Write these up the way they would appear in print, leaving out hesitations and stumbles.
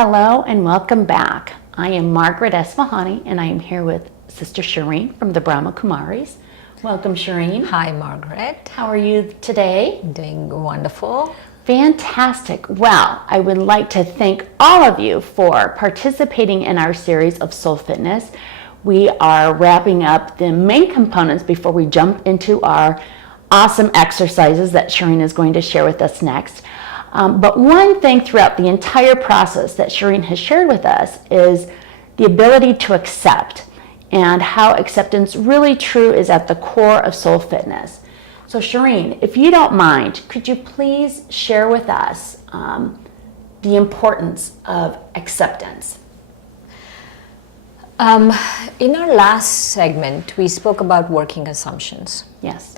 Hello and welcome back. I am Margaret Esfahani and I am here with Sister Shireen from the Brahma Kumaris. Welcome, Shireen. Hi, Margaret. How are you today? Doing wonderful. Fantastic. Well, I would like to thank all of you for participating in our series of Soul Fitness. We are wrapping up the main components before we jump into our awesome exercises that Shireen is going to share with us next. But one thing throughout the entire process that Shireen has shared with us is the ability to accept and how acceptance really true is at the core of soul fitness. So Shireen, if you don't mind, could you please share with us the importance of acceptance? In our last segment, we spoke about working assumptions. Yes.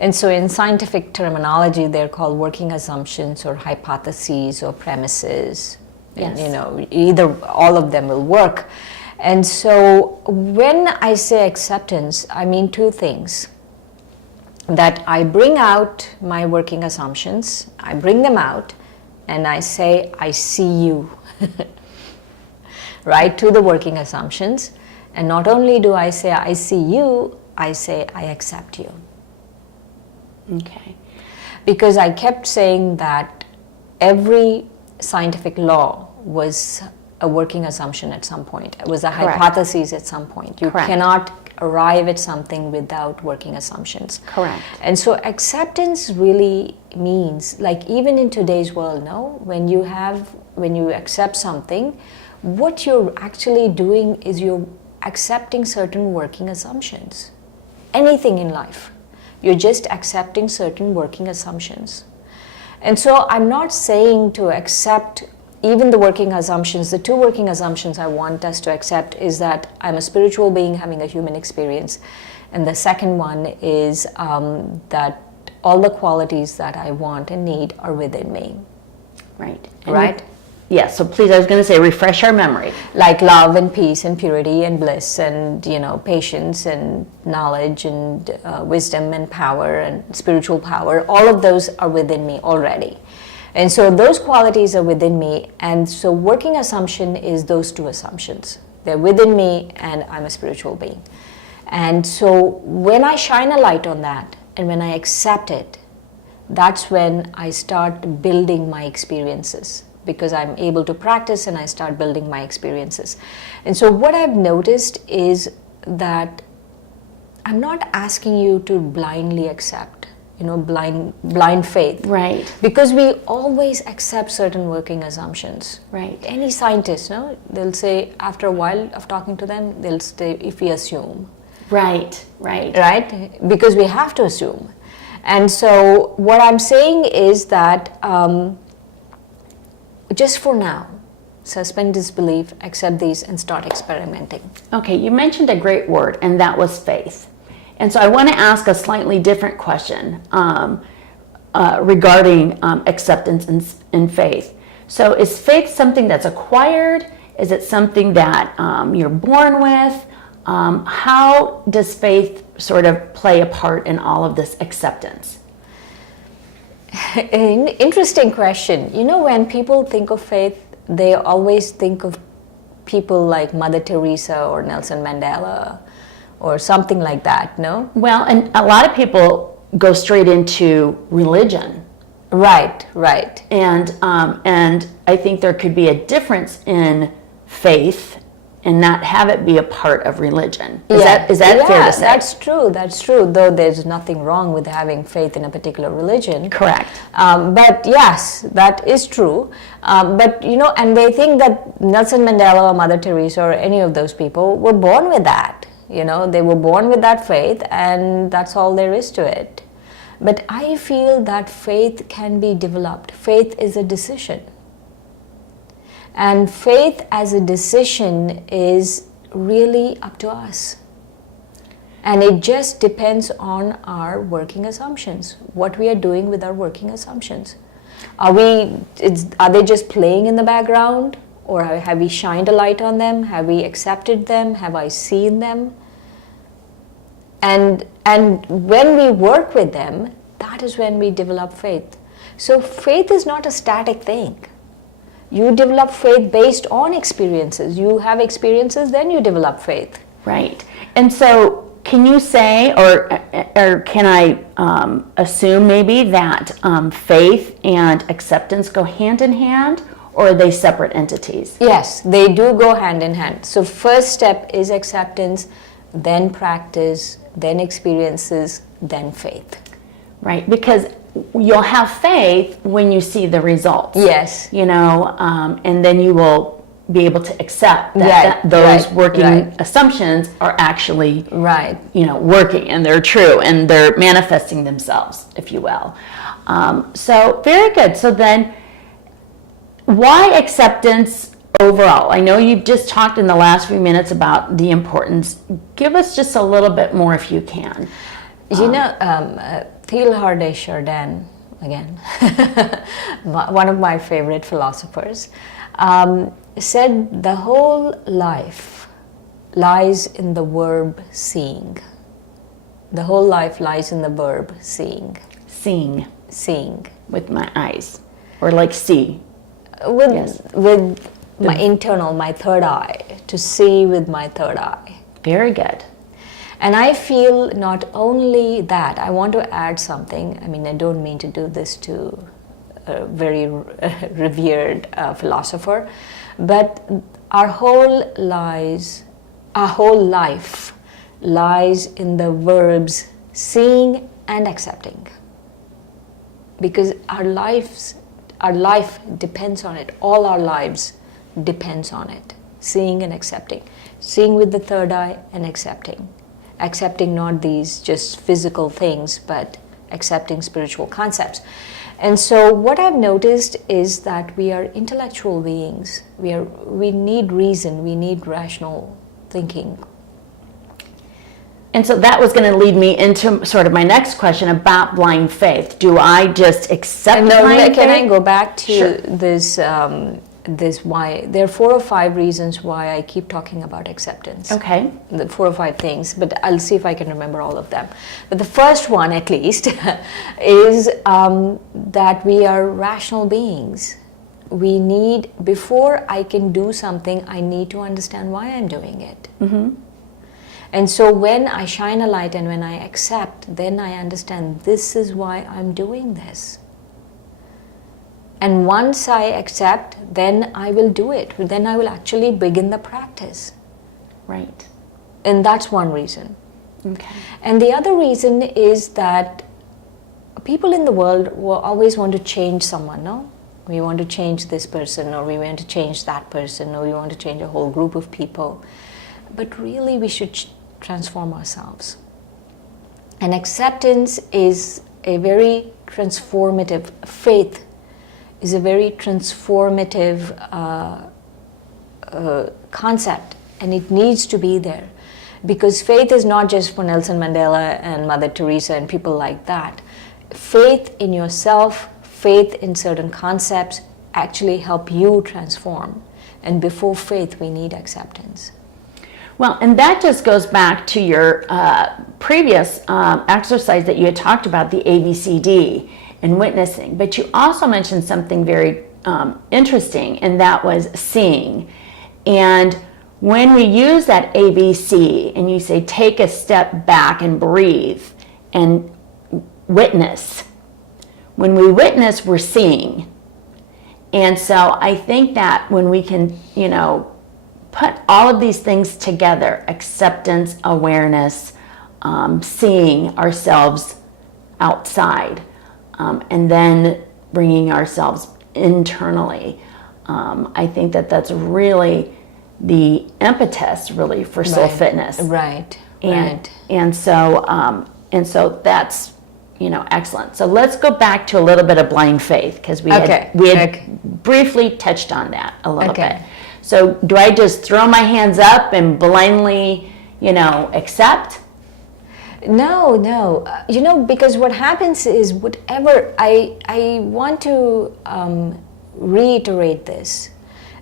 And so in scientific terminology, they're called working assumptions or hypotheses or premises. Yes. And, either all of them will work. And so when I say acceptance, I mean two things. That I bring out my working assumptions, I bring them out, and I say, I see you. Right, to the working assumptions. And not only do I say, I see you, I say, I accept you. Okay. Because I kept saying that every scientific law was a working assumption at some point. It was a Correct. hypothesis at some point. You Correct. cannot arrive at something without working assumptions. Correct. And so acceptance really means, like even in today's world, no, when you accept something, what you're actually doing is you're accepting certain working assumptions. Anything in life. You're just accepting certain working assumptions. And so I'm not saying to accept even the working assumptions. The two working assumptions I want us to accept is that I'm a spiritual being having a human experience. And the second one is that all the qualities that I want and need are within me. Right. Right? Yes, so please, I was going to say, refresh our memory. Like love and peace and purity and bliss and, patience and knowledge and wisdom and power and spiritual power. All of those are within me already. And so those qualities are within me. And so working assumption is those two assumptions. They're within me and I'm a spiritual being. And so when I shine a light on that and when I accept it, that's when I start building my experiences. Because I'm able to practice and I start building my experiences. And so what I've noticed is that I'm not asking you to blindly accept, blind faith. Right. Because we always accept certain working assumptions. Right. Any scientist, they'll say after a while of talking to them, they'll say if we assume. Right, right. Right? Because we have to assume. And so what I'm saying is that just for now, suspend disbelief, accept these, and start experimenting. Okay, you mentioned a great word, and that was faith. And so I want to ask a slightly different question regarding acceptance and faith. So is faith something that's acquired? Is it something that you're born with? How does faith sort of play a part in all of this acceptance? An interesting question. When people think of faith, they always think of people like Mother Teresa or Nelson Mandela or something like that, no? Well, and a lot of people go straight into religion. Right. And I think there could be a difference in faith and not have it be a part of religion. Is that fair to say? That's true, though there's nothing wrong with having faith in a particular religion. Correct. But yes, that is true. But, and they think that Nelson Mandela or Mother Teresa or any of those people were born with that. They were born with that faith and that's all there is to it. But I feel that faith can be developed. Faith is a decision. And faith as a decision is really up to us. And it just depends on our working assumptions, what we are doing with our working assumptions. Are they just playing in the background? Or have we shined a light on them? Have we accepted them? Have I seen them? And when we work with them, that is when we develop faith. So faith is not a static thing. You develop faith based on experiences. You have experiences, then you develop faith. Right. And so can you say, or can I assume maybe that faith and acceptance go hand in hand, or are they separate entities? Yes, they do go hand in hand. So first step is acceptance, then practice, then experiences, then faith. Right, because you'll have faith when you see the results. Yes. And then you will be able to accept that, those working assumptions are actually working, and they're true, and they're manifesting themselves, if you will. So very good. So then, why acceptance overall? I know you've just talked in the last few minutes about the importance. Give us just a little bit more if you can. Teilhard de Chardin, again, one of my favorite philosophers, said the whole life lies in the verb seeing. The whole life lies in the verb seeing. Seeing. With my eyes. Or like see. With my internal, my third eye. To see with my third eye. Very good. And I feel not only that, I want to add something. I mean, I don't mean to do this to a very revered philosopher, but our whole life lies in the verbs seeing and accepting. Because our life depends on it. All our lives depends on it. Seeing and accepting. Seeing with the third eye and accepting. Accepting not these just physical things, but accepting spiritual concepts. And so what I've noticed is that we are intellectual beings. We need reason, we need rational thinking. And so that was going to lead me into sort of my next question about blind faith. Do I just accept blind faith? Can I go back to this why? There are 4 or 5 reasons why I keep talking about acceptance. Okay. The 4 or 5 things, but I'll see if I can remember all of them. But the first one, at least, is that we are rational beings. We need, before I can do something, I need to understand why I'm doing it. Mm-hmm. And so when I shine a light and when I accept, then I understand this is why I'm doing this. And once I accept, then I will do it. Then I will actually begin the practice. Right. And that's one reason. Okay. And the other reason is that people in the world will always want to change someone, no? We want to change this person, or we want to change that person, or we want to change a whole group of people. But really we should transform ourselves. And acceptance is a very transformative, faith is a very transformative concept, and it needs to be there, because faith is not just for Nelson Mandela and Mother Teresa and people like that. Faith in yourself, faith in certain concepts actually help you transform, and before faith we need acceptance. Well, and that just goes back to your previous exercise that you had talked about, the ABCD and witnessing. But you also mentioned something very interesting, and that was seeing. And when we use that ABC and you say take a step back and breathe and witness, when we witness, we're seeing. And so I think that when we can, put all of these things together, acceptance, awareness, seeing ourselves outside, and then bringing ourselves internally, I think that that's really the impetus, really, for soul fitness. Right. And so that's excellent. So let's go back to a little bit of blind faith, because we had briefly touched on that a little bit. So do I just throw my hands up and blindly, accept? No. Because what happens is, whatever, I want to reiterate this,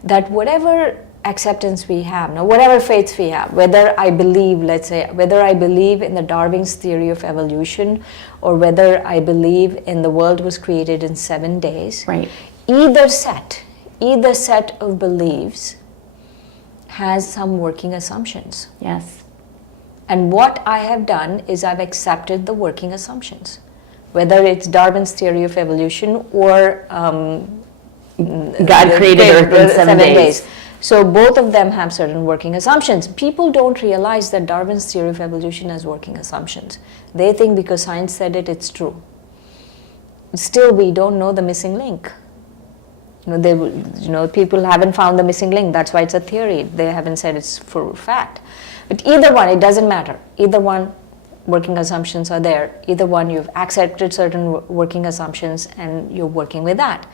that whatever acceptance we have, now whatever faith we have, whether I believe, let's say, whether I believe in the Darwin's theory of evolution, or whether I believe in the world was created in 7 days, right? Either set either set of beliefs has some working assumptions. Yes. And what I have done is I've accepted the working assumptions, whether it's Darwin's theory of evolution or God created Earth in 7 days. So both of them have certain working assumptions. People don't realize that Darwin's theory of evolution has working assumptions. They think because science said it, it's true. Still, we don't know the missing link. People haven't found the missing link. That's why it's a theory. They haven't said it's for fact. But either one, it doesn't matter. Either one, working assumptions are there. Either one, you've accepted certain working assumptions and you're working with that.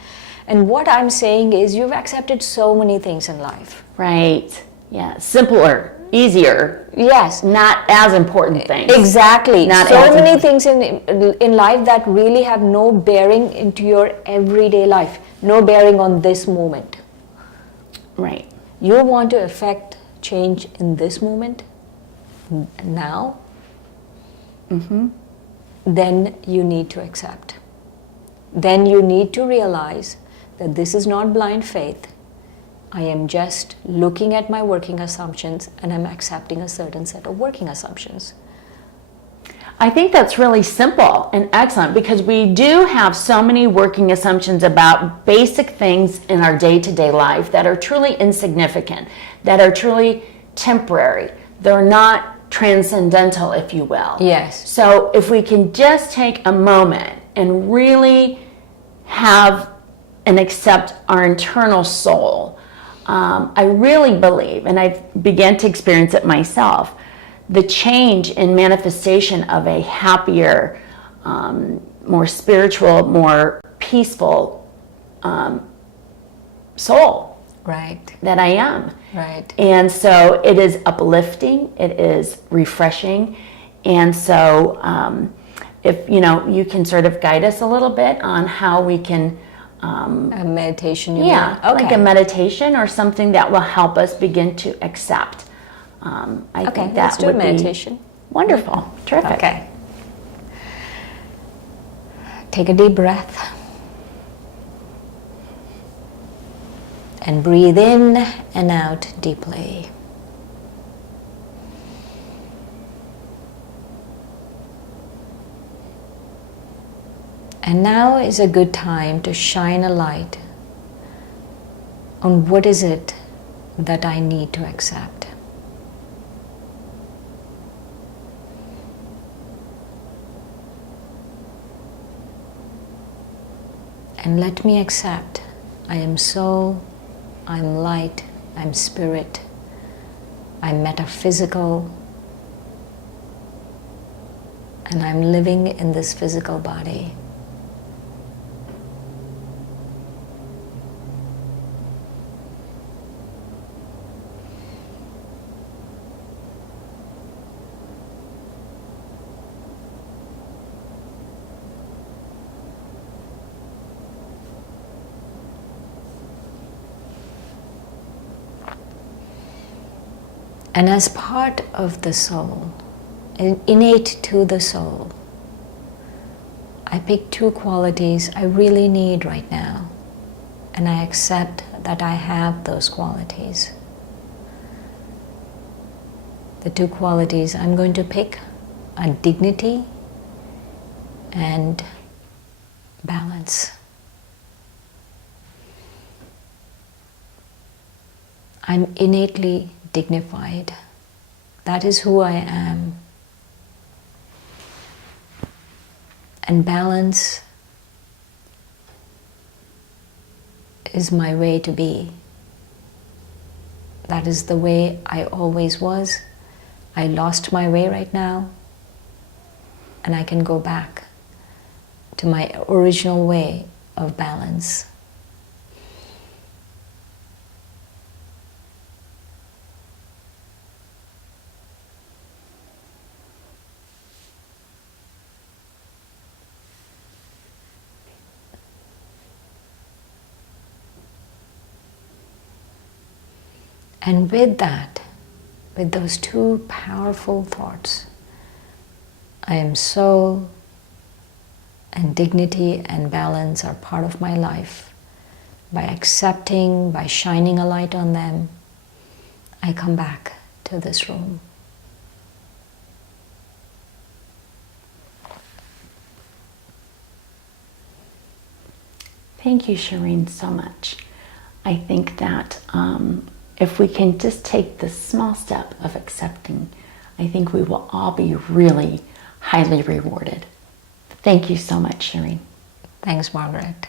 And what I'm saying is you've accepted so many things in life. Right. Yeah. Simpler, easier. Yes. Not as important things. Exactly. Not so as many important. things in life that really have no bearing into your everyday life. No bearing on this moment. Right. You want to affect change in this moment, now, then you need to accept. Then you need to realize that this is not blind faith. I am just looking at my working assumptions and I'm accepting a certain set of working assumptions. I think that's really simple and excellent because we do have so many working assumptions about basic things in our day-to-day life that are truly insignificant, that are truly temporary. They're not transcendental, if you will. Yes. So if we can just take a moment and really have and accept our internal soul, I really believe, and I've began to experience it myself, the change in manifestation of a happier, more spiritual, more peaceful soul. Right. That I am. Right. And so it is uplifting, it is refreshing, and so if you can sort of guide us a little bit on how we can A meditation, you yeah, mean? Okay. like a meditation or something that will help us begin to accept. I think that let's do a would meditation. be wonderful. Terrific. Okay. Take a deep breath. And breathe in and out deeply. And now is a good time to shine a light on what is it that I need to accept. And let me accept I am soul, I'm light, I'm spirit, I'm metaphysical, and I'm living in this physical body. And as part of the soul, innate to the soul, I pick two qualities I really need right now, and I accept that I have those qualities. The two qualities I'm going to pick are dignity and balance. I'm innately dignified. That is who I am. And balance is my way to be. That is the way I always was. I lost my way right now, and I can go back to my original way of balance. And with that, with those two powerful thoughts, I am soul, and dignity and balance are part of my life. by accepting, by shining a light on them, I come back to this room. Thank you, Shireen, so much. I think that if we can just take this small step of accepting, I think we will all be really highly rewarded. Thank you so much, Shireen. Thanks, Margaret.